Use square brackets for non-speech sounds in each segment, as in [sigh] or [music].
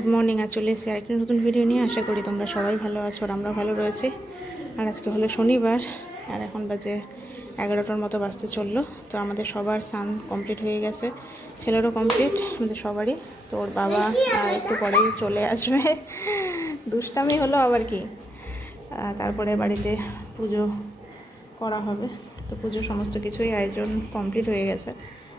Good morning আর চলে এসেছি আরেকটি নতুন ভিডিও নিয়ে। আশা করি তোমরা সবাই ভালো আছো আর আমরা ভালো রয়েছি। আর আজকে হলো শনিবার, আর এখন বাজে এগারোটার মতো বাজতে চলল। তো আমাদের সবার সান কমপ্লিট হয়ে গেছে, ছেলেরও কমপ্লিট আমাদের সবারই। তো ওর বাবা একটু পরেই চলে আসবে। দুষ্টামি হলো আবার কি? তারপরে বাড়িতে পুজো করা হবে। তো পুজো সমস্ত কিছুই আয়োজন কমপ্লিট হয়ে গেছে।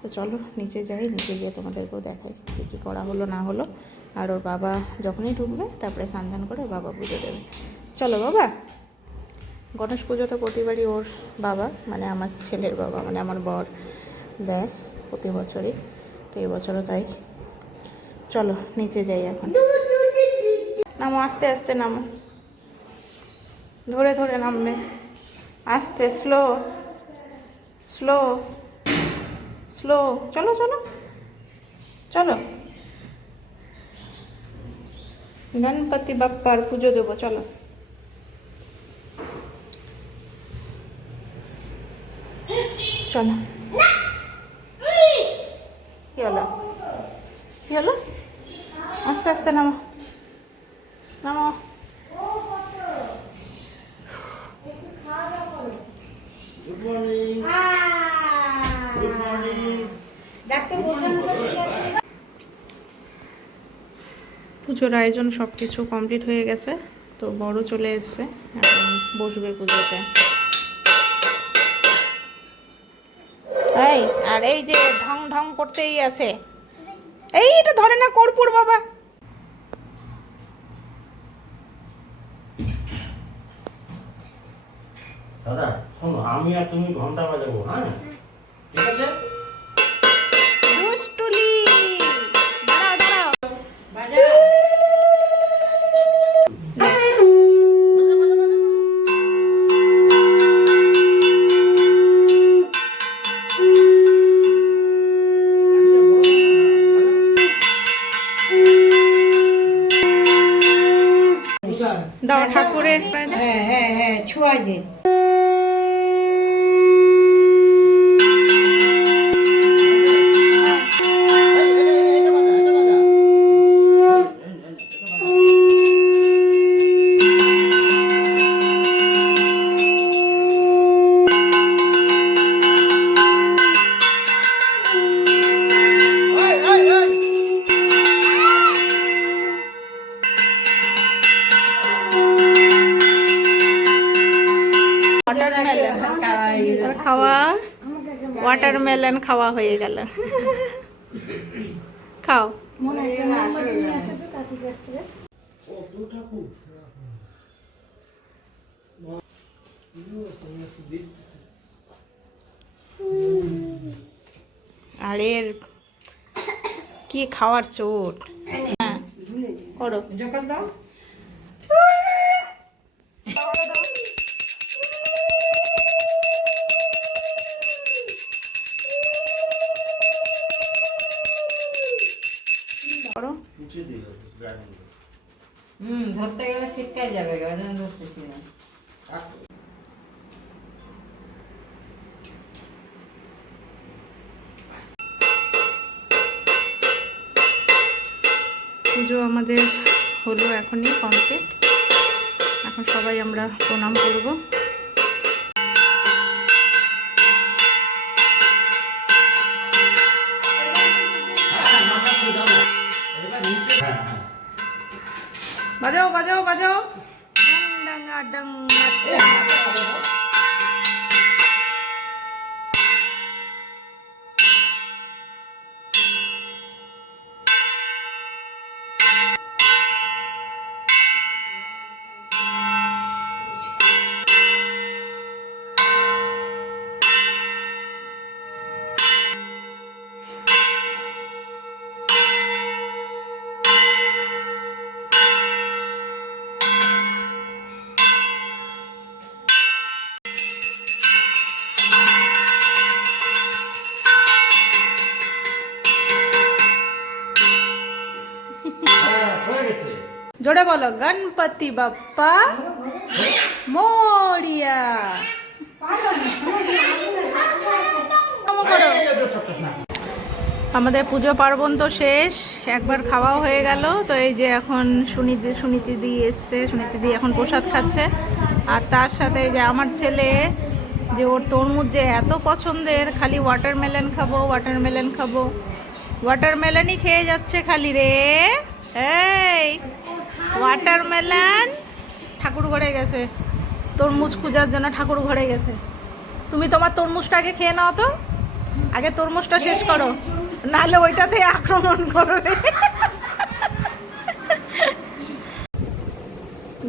তো চলো, নিচে যাই, নিচে গিয়ে তোমাদেরকেও দেখাই কী কী করা হলো, না হলো। আর ওর বাবা যখনই ঢুকবে, তারপরে স্নান করে বাবা পুজো দেবে। চলো বাবা। গণেশ পুজো তো প্রতিবারই ওর বাবা মানে আমার ছেলের বাবা মানে আমার বর দেয় প্রতি বছরই। তো এই বছরও তাই। চলো, নিচে যাই এখন। নামো, আস্তে আস্তে নামো। ধরে ধরে নামবে। আস্তে স্লো স্লো স্লো চলো চলো। চলো। গণপতি বাপ্পার পুজো দেবো চলো। চলো। কি আস্তে আস্তে নামো। নামো গুড মর্নিং গুড মর্নিং পুজোর আয়োজন সব কিছু কমপ্লিট হয়ে গেছে, তো বড় চলে এসছে, এখন বসবে পুজোতে। আর এই যে ঢং ঢং করতেই আছে। এই এটা ধরে না কর্পূর বাবা। দাদা, শোনো, আমি আর তুমি ঘণ্টা বাজাবো হ্যাঁ? ঠিক আছে? হ্যাঁ ওয়াটারমেলন খাওয়া হয়ে গেল। খাও। আর এর কি খাওয়ার চোট? হ্যাঁ করো। যখন দাও। [laughs] করো। হুম ধরতে গেলে ছিটকাই যাবে ওই জন্য ধরতেছি না। পুজো আমাদের হলো এখনই কমপ্লিট এখন সবাই আমরা প্রণাম করব। বাজাও বাজাও বাজাও। ডং ডাঙ্গা ডং হ্যাঁ, জোরে বলো গণপতি বাপ্পা মোরিয়া। আমাদের পুজো পার্বণ তো শেষ একবার খাওয়াও হয়ে গেল। তো এই যে এখন সুনীতি সুনীতি দি এসছে সুনীতি দি এখন প্রসাদ খাচ্ছে। আর তার সাথে যে আমার ছেলে যে ওর তরমুজ যে এত পছন্দের খালি ওয়াটারমেলন খাব ওয়াটারমেলন খাব। ওয়াটারমেলনই খেয়ে যাচ্ছে খালি রে। এই ওয়াটারমেলন ঠাকুর ঘরে গেছে। তরমুজ খোঁজার জন্য ঠাকুর ঘরে গেছে। তুমি তোমার তরমুজটা আগে খেয়ে নাও তো। আগে তরমুজটা শেষ করো। নাহলে ওইটাতে আক্রমণ করবে।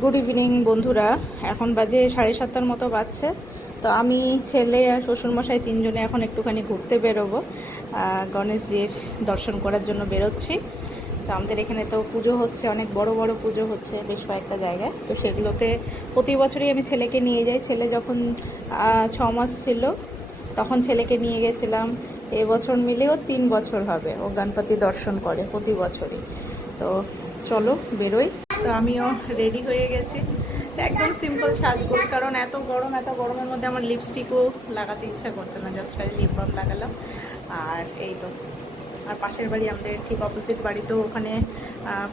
গুড ইভিনিং বন্ধুরা। এখন বাজে সাড়ে সাতটার মতো বাজছে। তো আমি ছেলে আর শ্বশুরমশাই তিনজনে এখন একটুখানি ঘুরতে বেরোবো। গণেশজির দর্শন করার জন্য বেরোচ্ছি। তো আমাদের এখানে তো পুজো হচ্ছে, অনেক বড় বড় পুজো হচ্ছে বেশ কয়েকটা জায়গায়। তো সেগুলোতে প্রতি বছরই আমি ছেলেকে নিয়ে যাই। ছেলে যখন ছ মাস ছিল, তখন ছেলেকে নিয়ে গেছিলাম। এবছর মিলেও তিন বছর হবে, ও গণপতি দর্শন করে প্রতি বছরই। তো চলো, বেরোই। তো আমিও রেডি হয়ে গেছি। একদম সিম্পল সাজগোজ কারণ এত গরম এত গরমের মধ্যে আমার লিপস্টিকও লাগাতে ইচ্ছা করছে না জাস্ট খালি লিপ বাম লাগালাম। আর এই তো আর পাশের বাড়ি আমাদের ঠিক অপোজিট বাড়িতেও ওখানে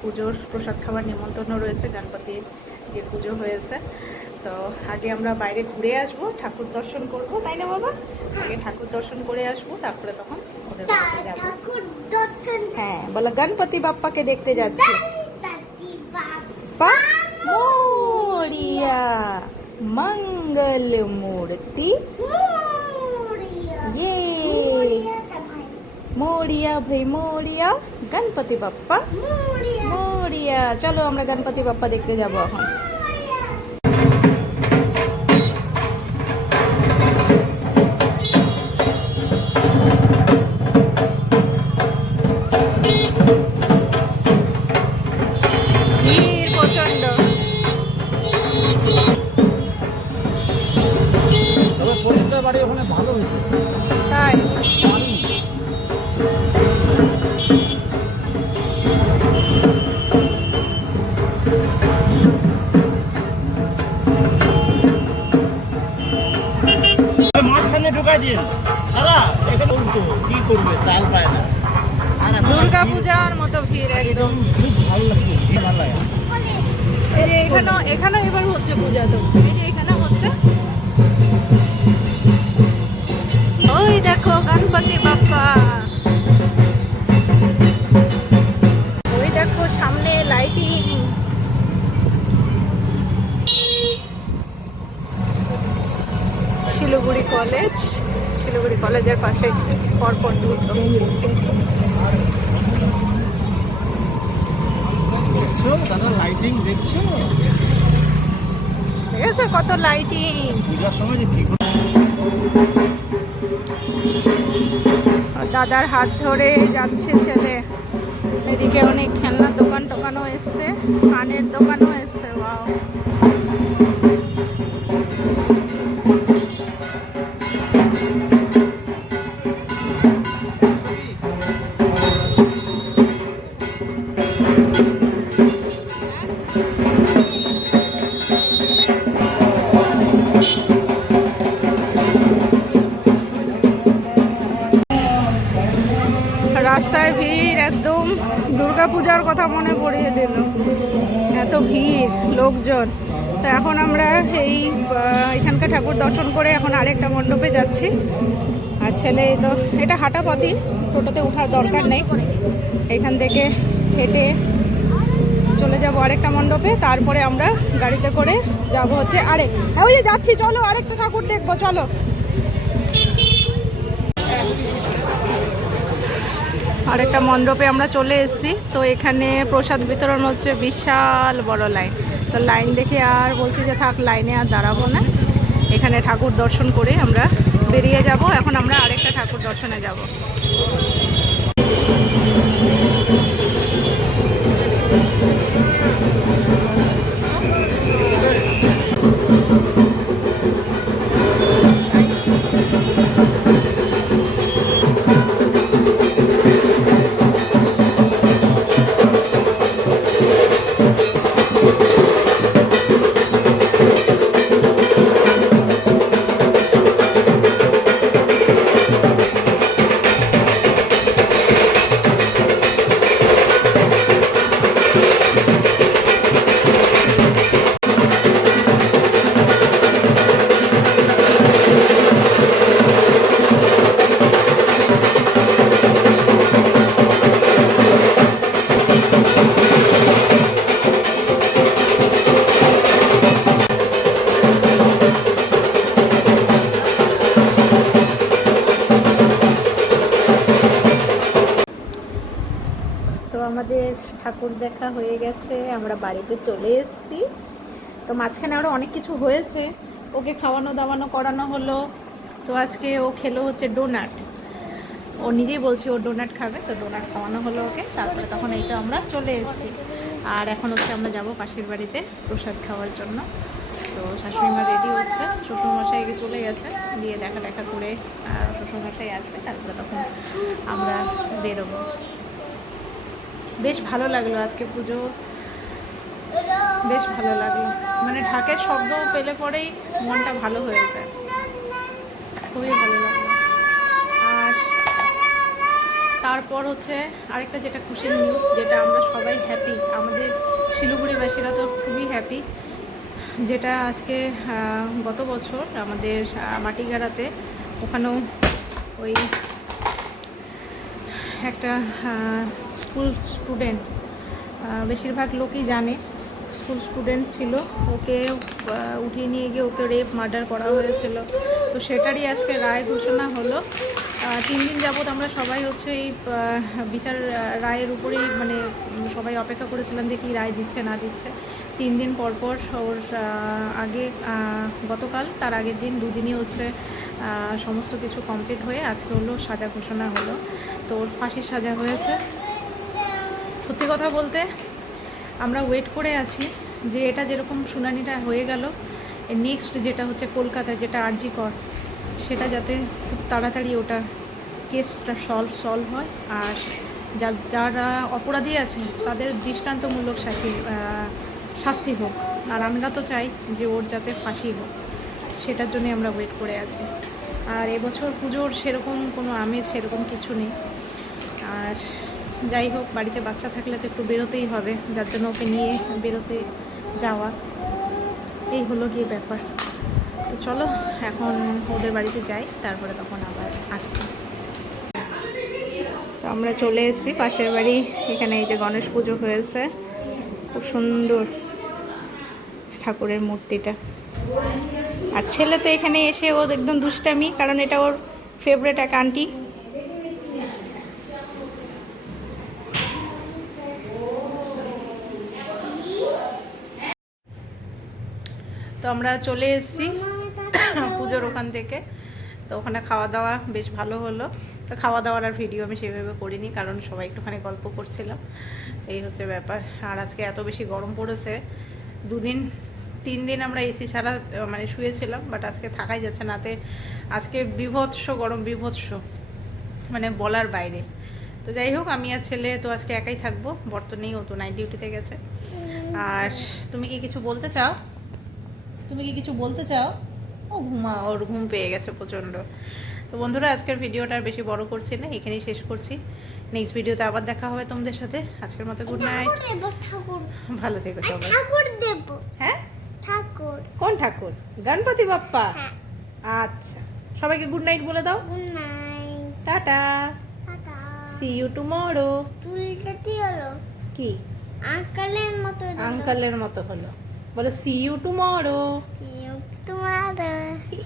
পুজোর প্রসাদ খাবার নিমন্ত্রণও রয়েছে গণপতির যে পুজো হয়েছে। তো আগে আমরা বাইরে ঘুরে আসব ঠাকুর দর্শন করব তাই না বাবা? আগে ঠাকুর দর্শন করে আসব তারপরে তখন ওদের হ্যাঁ বলো গণপতি বাপ্পাকে দেখতে যাচ্ছি। বাপ্পা? বল মূর্তি মরিয়া ভাই মরিয়া গণপতি বাপ্পা মরিয়া চলো আমরা গণপতি বাপ্পা দেখতে যাব এখন দিন। দাদা এখানে উল্টো কি করবে? তাল পায় না। দুর্গা পূজার মতো ভিড় একদম খুব ভালো লাগে এখানে এবার হচ্ছে পূজা তো। এই যে এখানে হচ্ছে। ওই দেখো গণপতি বাপ্পা। কলেজ শিলিগুড়ি কলেজের পাশে পরপর দুটো। দেখছ? দাদা লাইটিং দেখছ? ঠিক আছে কত লাইটিং দাদার হাত ধরে যাচ্ছে ছেলে। এদিকে অনেক খেলনার দোকান টোকানও এসছে কানের দোকানও এসছে ওয়াও ভিড়, লোকজন। তো এখন আমরা এই এখানকার ঠাকুর দর্শন করে এখন আরেকটা মণ্ডপে যাচ্ছি। আর ছেলে তো, এটা হাঁটা পথই, টোটোতে ওঠার দরকার নেই। এখান থেকে হেঁটে চলে যাব আরেকটা মণ্ডপে, তারপরে আমরা গাড়িতে করে যাব হচ্ছে আরেক হ্যাঁ ওই যাচ্ছি, চলো আরেকটা ঠাকুর দেখব, চলো। আর একটা মণ্ডপে আমরা চলে এসেছি। তো এখানে প্রসাদ বিতরণ হচ্ছে বিশাল বড় লাইন। তো লাইন দেখে আর বলছি যে থাক, লাইনে আর দাঁড়াবো না। এখানে ঠাকুর দর্শন করে আমরা বেরিয়ে যাব। এখন আমরা আরেকটা ঠাকুর দর্শনে যাব। আমরা বাড়িতে চলে এসেছি। তো মাঝখানে আরও অনেক কিছু হয়েছে। ওকে খাওয়ানো, দাওয়ানো, করানো হলো। তো আজকে ও খেলো হচ্ছে ডোনাট ও নিজেই বলছে ও ডোনাট খাবে, তো ডোনাট খাওয়ানো হলো ওকে। তারপরে তখন এইটা আমরা চলে এসেছি। আর এখন হচ্ছে আমরা যাব পাশের বাড়িতে প্রসাদ খাওয়ার জন্য। তো শাশুড়ি মা রেডি হচ্ছে। শ্বশুরমশাই চলে গেছে। গিয়ে দেখা দেখা করে আর শ্বশুরমশাই আসবে। তারপরে তখন আমরা বেরোবো। বেশ ভালো লাগল আজকে পুজো। বেশ ভালো লাগল। মানে ঢাকের শব্দ পেলে পরেই মনটা ভালো হয়ে যায়। খুবই ভালো লাগল। আর তারপর হচ্ছে আরেকটা যেটা খুশির নিউজ যেটা আমরা সবাই হ্যাপি আমাদের শিলিগুড়িবাসীরা তো খুবই হ্যাপি যেটা আজকে গত বছর আমাদের মাটিগাড়াতে ওখানেও ওই একটা স্কুল স্টুডেন্ট বেশিরভাগ লোকই জানে স্কুল স্টুডেন্ট ছিল, ওকে উঠিয়ে নিয়ে গিয়ে ওকে রেপ মার্ডার করা হয়েছিল। তো সেটারই আজকে রায় ঘোষণা হলো। তিন দিন যাবৎ আমরা সবাই হচ্ছে এই বিচার রায়ের উপরেই মানে সবাই অপেক্ষা করেছিলাম যে কী রায় দিচ্ছে, না দিচ্ছে। তিন দিন পর পর ওর আগে গতকাল, তার আগের দিন দুদিনই হচ্ছে সমস্ত কিছু কমপ্লিট হয়ে আজকে হলো সাজা ঘোষণা হলো। তো ওর ফাঁসির সাজা হয়েছে। সত্যি কথা বলতে আমরা ওয়েট করে আছি যে এটা যেরকম শুনানিটা হয়ে গেল নেক্সট যেটা হচ্ছে কলকাতায় যেটা আরজি কর, সেটা যাতে খুব তাড়াতাড়ি ওটা কেসটা সলভ সলভ হয়। আর যা- যারা অপরাধী আছে তাদের দৃষ্টান্তমূলক শাস্তি শাস্তি হোক। আর আমরা তো চাই যে ওর যাতে ফাঁসি হোক, সেটার জন্যই আমরা ওয়েট করে আছি। আর এবছর পুজোর সেরকম কোনো আমেজ, সেরকম কিছু নেই। আর যাই হোক, বাড়িতে বাচ্চা থাকলে তো একটু বেরোতেই হবে, যার জন্য ওকে নিয়ে বেরোতে যাওয়া। এই হলো গিয়ে ব্যাপার। তো চলো, এখন ওদের বাড়িতে যাই, তারপরে তখন আবার আসছি। তো আমরা চলে এসেছি পাশের বাড়ি, এখানে এই যে গণেশ পুজো হয়েছে। খুব সুন্দর ঠাকুরের মূর্তিটা। আর ছেলে তো এখানে এসে ও একদম দুষ্টামি, কারণ এটা ওর ফেভারেট এক আন্টি আমরা চলে এসেছি পুজোর ওখান থেকে। তো ওখানে খাওয়া দাওয়া বেশ ভালো হলো। তো খাওয়া দাওয়ার আর ভিডিও আমি সেভাবে করিনি, কারণ সবাই একটুখানি গল্প করছিলাম। এই হচ্ছে ব্যাপার। আর আজকে এত বেশি গরম পড়েছে, দুদিন, তিন দিন আমরা এসি ছাড়া মানে শুয়েছিলাম বাট আজকে থাকাই যাচ্ছে না। তে আজকে বিভৎস গরম, বিভৎস মানে বলার বাইরে। তো যাই হোক, আমি আর ছেলে তো আজকে একাই থাকব বর্ত নেই, ও তো নাইট ডিউটিতে গেছে। আর তুমি কি কিছু বলতে চাও? তুমি কি কিছু বলতে চাও? ও ঘুমা ওর ঘুম পেয়ে গেছে প্রচণ্ড। তো বন্ধুরা আজকের ভিডিওটা আর বেশি বড় করছি না এখানেই শেষ করছি। নেক্সট ভিডিওতে আবার দেখা হবে তোমাদের সাথে। আজকের মতো গুড নাইট ঠাকুর ভালো থেকো সবাই। ঠাকুর দেব। হ্যাঁ? ঠাকুর। কোন ঠাকুর? গণপতি বাপ্পা? হ্যাঁ। আচ্ছা। সবাইকে গুড নাইট বলে দাও। Good night tata. Tata. See you tomorrow চুলটা কি হলো। কি? আঙ্কালের মতো আঙ্কালের মতো হলো। বলো সি ইউ টুমরো tomorrow. [laughs]